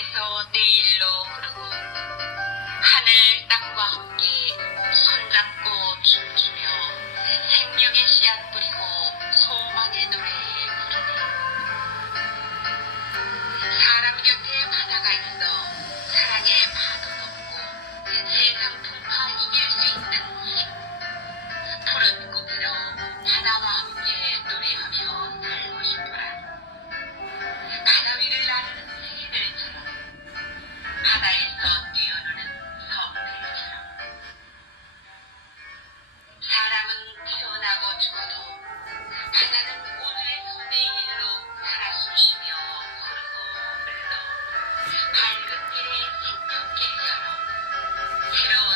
오늘에서 내일로 흐르고 하늘 땅과 함께 손잡고 춤추며 생명의 씨앗 뿌리고 소망의 노래 부르네. 사람 곁에 바다가 있어 사랑의 파도 높고 세상 풍파 이길 수 있는 힘. 푸른 꽃으로 바다와 함께 노래하며 살고 싶어라. 바다 위를 나르는 새들처럼 바다에서 뛰어노는 섬들처럼. 사람은 태어나고 죽어도 바다는 오늘에서 내일로 살아 숨쉬며 흐르고 흘러 밝은 길에 생명길 열어 새로운